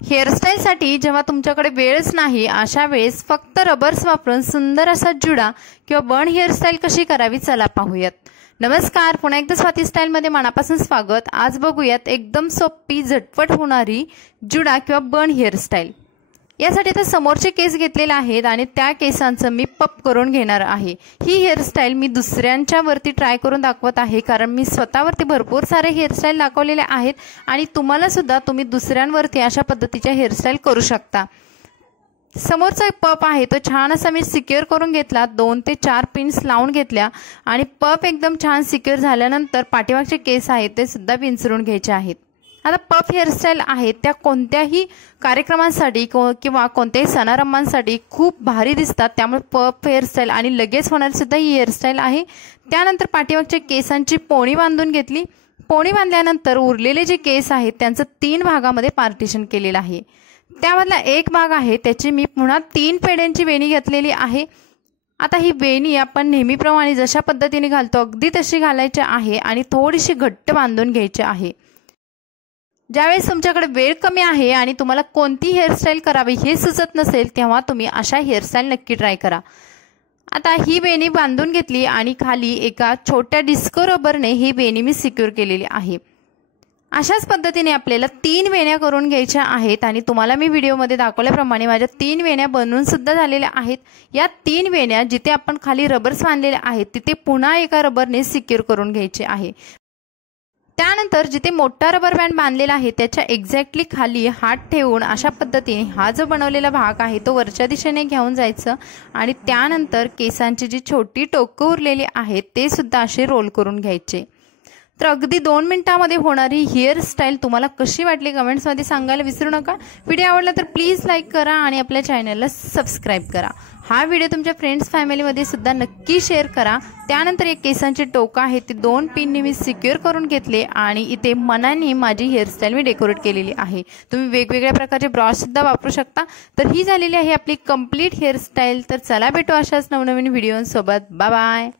हेअरस्टाईलसाठी जेव्हा तुमच्याकडे वेळच नाही अशा वेळेस फक्त रबर्स वापरून सुंदर असा जुडा किंवा बन हेअरस्टाईल कशी करावी चला पाहूयात। नमस्कार, पुन्हा एकदा स्वाती स्टाईलमध्ये मनापासून स्वागत। आज बघूयात एकदम सोपी झटपट होणारी जुडा किंवा बन हेअरस्टाईल। यासाठी तर समोरचे केस घेतलेले आहेत आणि त्या केसांचं मी पप करून घेणार आहे। ही हेअरस्टाईल मी दुसऱ्यांच्या वरती ट्राय करून दाखवत आहे, कारण मी स्वतःवरती भरपूर सारे हेअरस्टाईल दाखवलेले आहेत आणि तुम्हाला सुद्धा तुम्ही दुसऱ्यांवरती अशा पद्धतीच्या हेअरस्टाईल करू शकता। समोरचा पप आहे तो छान असा मी सिक्युअर करून घेतला, 2 ते 4 पिन्स लावून घेतल्या आणि पप एकदम छान सिक्युअर झाल्यानंतर पाठीमागचे केस आहेत ते सुद्धा विंचरून घ्यायचे आहेत। आता पफ हेअरस्टाईल आहे त्या कोणत्याही कार्यक्रमांसाठी किंवा कोणत्याही समारंभांसाठी खूप भारी दिसतात, त्यामुळे पफ हेअरस्टाईल आणि लगेच होणारी सुद्धा ही हेअरस्टाईल आहे। त्यानंतर पाठीमागच्या केसांची पोणी बांधून घेतली। पोणी बांधल्यानंतर उरलेले जे केस आहेत त्यांचं 3 भागामध्ये पार्टिशन केलेलं आहे। त्यामधला एक भाग आहे त्याची मी पुन्हा 3 पेड्यांची वेणी घेतलेली आहे। आता ही वेणी आपण नेहमीप्रमाणे जशा पद्धतीने घालतो अगदी तशी घालायची आहे आणि थोडीशी घट्ट बांधून घ्यायची आहे। ज्यावेळेस तुमच्याकडे वेळ कमी आहे आणि तुम्हाला कोणती हेअरस्टाईल करावी हे सुचत नसेल तेव्हा तुम्ही अशा हेअरस्टाईल नक्की ट्राय करा। आता ही वेणी बांधून घेतली आणि खाली एका छोट्या डिस्को रबरने ही वेणी मी सिक्युअर केलेली आहे। अशाच पद्धतीने आपल्याला 3 वेण्या करून घ्यायच्या आहेत आणि तुम्हाला मी व्हिडिओमध्ये दाखवल्याप्रमाणे माझ्या 3 वेण्या बनवून सुद्धा झालेल्या आहेत। या 3 वेण्या जिथे आपण खाली रबर्स बांधलेले आहेत तिथे पुन्हा एका रबरने सिक्युअर करून घ्यायचे आहे। त्यानंतर जिथे मोठा रबर बँड बांधलेला आहे त्याच्या एक्झॅक्टली खाली हात ठेवून अशा पद्धतीने हा जो बनवलेला भाग आहे तो वरच्या दिशेने घेऊन जायचं आणि त्यानंतर केसांची जी छोटी टोकं उरलेली आहेत ते सुद्धा असे रोल करून घ्यायचे। तर अगदी 2 मिनिटांमध्ये होणारी हेअरस्टाईल तुम्हाला कशी वाटली कमेंट्समध्ये सांगायला विसरू नका। व्हिडिओ आवडला तर प्लीज लाईक करा आणि आपल्या चॅनलला सबस्क्राईब करा। हा व्हिडिओ तुमच्या फ्रेंड्स फॅमिलीमध्ये सुद्धा नक्की शेअर करा। त्यानंतर एक केसांची टोकं आहे ती 2 पिनने मी सिक्युअर करून घेतले आणि इथे मनाने माझी हेअरस्टाईल मी डेकोरेट केलेली आहे। तुम्ही वेगवेगळ्या प्रकारचे ब्रश सुद्धा वापरू शकता। तर ही झालेली आहे आपली कंप्लीट हेअरस्टाईल। तर चला भेटू अशाच नवनवीन व्हिडिओंसोबत। Bye bye.